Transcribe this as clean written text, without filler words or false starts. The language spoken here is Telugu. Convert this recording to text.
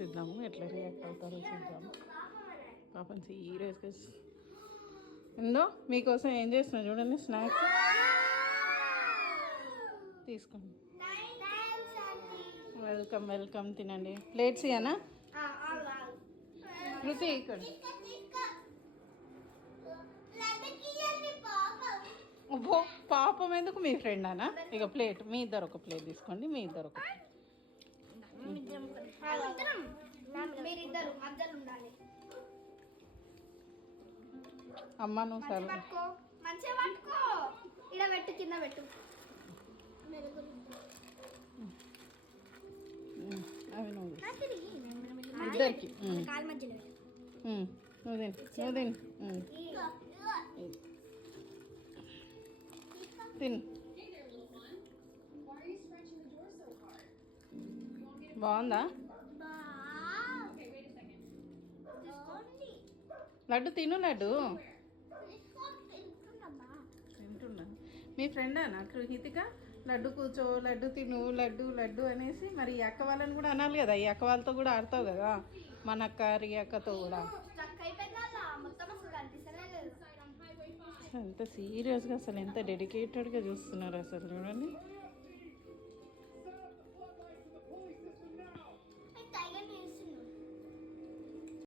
చేసిద్దాము, ఎట్లా రియాక్ట్ అవుతారో చూద్దాము. పాపం సీరియస్గా ఉందో. మీకోసం ఏం చేస్తున్నా చూడండి, స్నాక్స్ తీసుకోండి. వెల్కమ్ వెల్కమ్, తినండి. ప్లేట్స్ ఇయ్యనా కృతి? ఇక్కడ ఓ పాపం ఎందుకు, మీ ఫ్రెండ్ అనా? ఇక ప్లేట్ మీ ఇద్దరు ఒక ప్లేట్ తీసుకోండి, మీ ఇద్దరు ఒక అమ్మ నువ్వు సరే పెట్టు, కింద పెట్టు. అవి నువ్వు ఇద్దరికి నువ్వు తిని తిను. బాగుందా లడ్డు? తిను లడ్డు. తింటున్నా. మీ ఫ్రెండా నాకు హితిక? లడ్డు కూర్చో, లడ్డు తిను, లడ్డు లడ్డు అనేసి. మరి ఈ అక్క వాళ్ళని కూడా అనాలి కదా, ఈ అక్క వాళ్ళతో కూడా ఆడతావు కదా, మన అక్క రీ అక్కతో కూడా. ఎంత సీరియస్గా, అసలు ఎంత డెడికేటెడ్గా చూస్తున్నారు అసలు చూడండి.